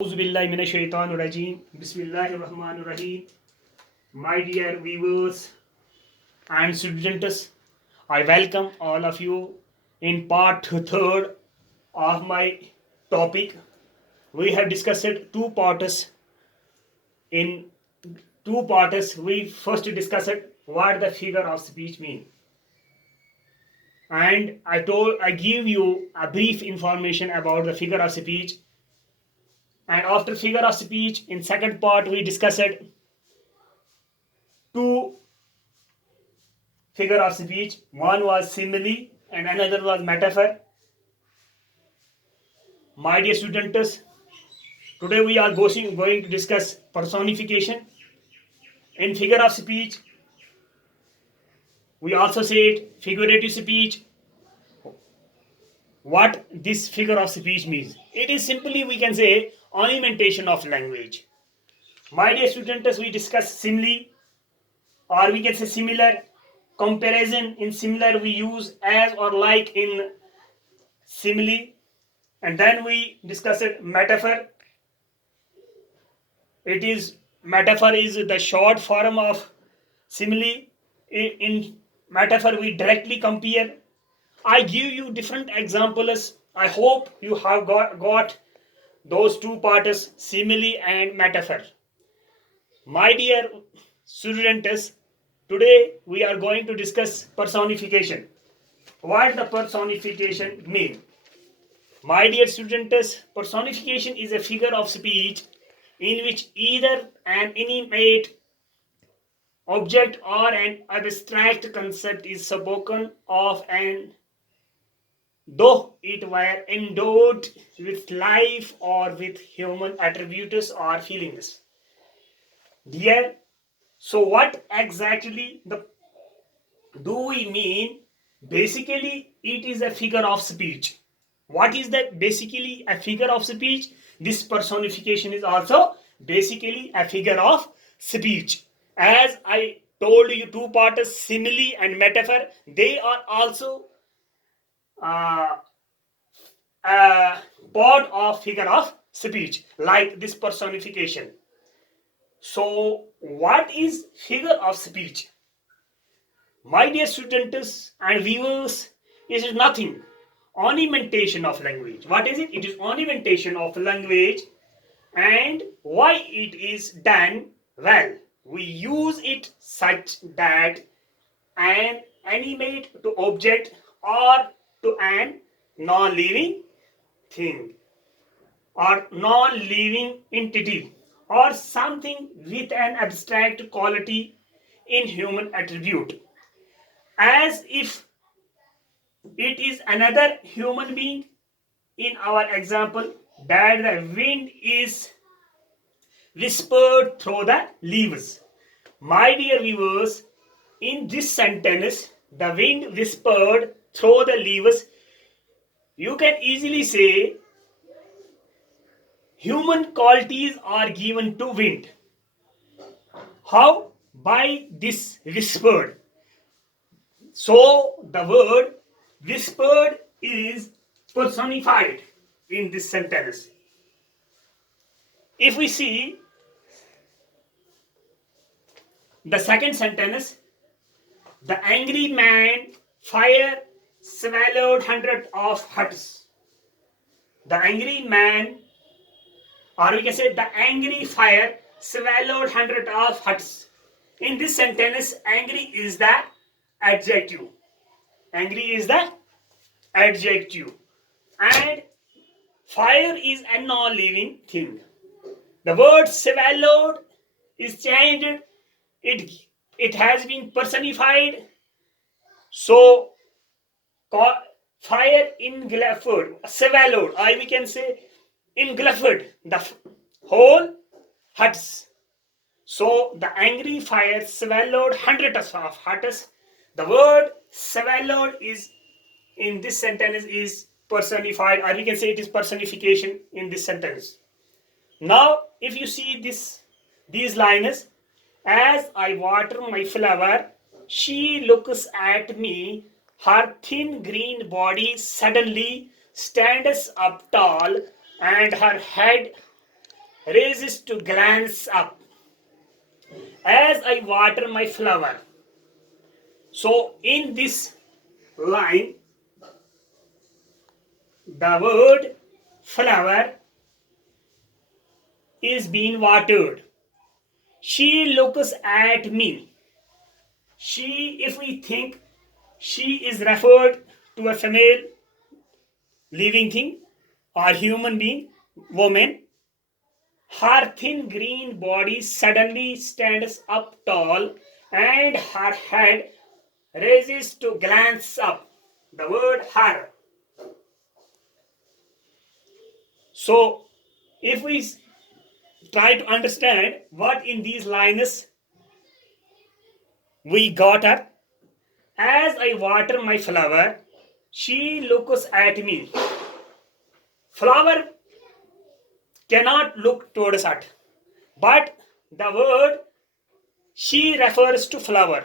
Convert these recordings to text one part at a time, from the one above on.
Bismillahirrahmanirrahim. My dear viewers and students, I welcome all of you in part third of my topic. We have discussed two parts. In two parts, we first discussed what the figure of speech means, and I give you a brief information about the figure of speech. And after figure of speech, in second part, we discussed two figure of speech. One was simile and another was metaphor. My dear students, today we are going to discuss personification. In figure of speech, we also said figurative speech. What this figure of speech means? It is simply, we can say, ornamentation of language. My dear students, we discuss simile, or we can say similar. Comparison in similar we use as or like in simile. And then we discussed metaphor. It is metaphor is the short form of simile. In metaphor we directly compare. I give you different examples. I hope you have got those two parts, simile and metaphor. My dear students, today we are going to discuss personification. What the personification mean? My dear students, personification is a figure of speech in which either an inanimate object or an abstract concept is spoken of, and though it were endowed with life or with human attributes or feelings. Dear, so what exactly do we mean? Basically, it is a figure of speech. What is that? Basically, a figure of speech. This personification is also basically a figure of speech. As I told you, two parts, simile and metaphor, they are also uh, a part of figure of speech, like this personification. So, what is figure of speech? My dear students and viewers, it is nothing. Ornamentation of language. What is it? It is ornamentation of language. And why it is done? Well, we use it such that an animate to object or to an non-living thing or non-living entity or something with an abstract quality in human attribute, as if it is another human being. In our example, that the wind is whispered through the leaves. My dear viewers, in this sentence, the wind whispered through the leaves, you can easily say human qualities are given to wind. How? By this whispered. So the word whispered is personified in this sentence. If we see the second sentence, the angry man fire swallowed hundred of huts. The angry man, or we can say the angry fire swallowed hundred of huts. In this sentence, angry is the adjective. Angry is the adjective. And fire is a non-living thing. The word swallowed is changed. It has been personified. So fire engulfed, swallowed, or we can say engulfed the whole huts. So the angry fire swallowed hundreds of huts. The word swallowed is in this sentence is personified, or we can say it is personification in this sentence. Now, if you see these lines, as I water my flower, she looks at me. Her thin green body suddenly stands up tall, and her head raises to glance up as I water my flower. So in this line, the word flower is being watered. She looks at me. She, if we think, she is referred to a female living thing or human being, woman. Her thin green body suddenly stands up tall and her head raises to glance up. The word her. So, if we try to understand what in these lines we got her, as I water my flower, she looks at me. Flower cannot look towards us, but the word she refers to flower.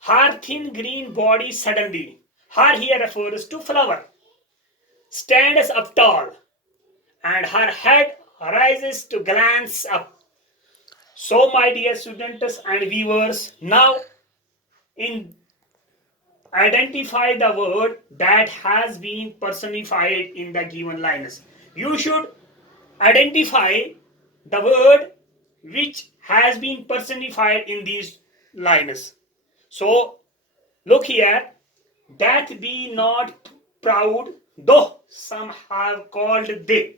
Her thin green body suddenly, her here refers to flower, stands up tall, and her head rises to glance up. So, my dear students and viewers, now in identify the word that has been personified in the given lines. You should identify the word which has been personified in these lines. So, look here, that be not proud, though some have called thee.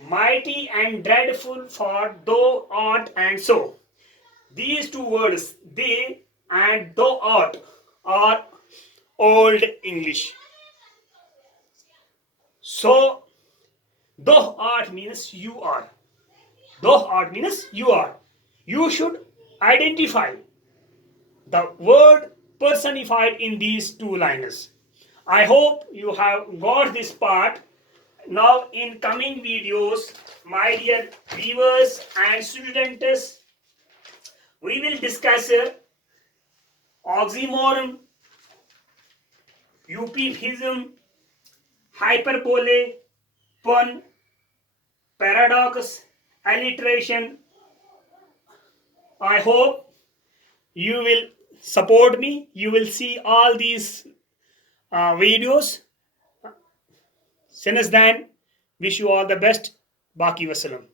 Mighty and dreadful, for thou art and so. These two words, they and thou art, are Old English. So, thou art means you are. Thou art means you are. You should identify the word personified in these two lines. I hope you have got this part. Now in coming videos, my dear viewers and students, we will discuss oxymoron, euphemism, hyperbole, pun, paradox, alliteration. I hope you will support me. You will see all these videos. Since then, wish you all the best. Baki Wasalam.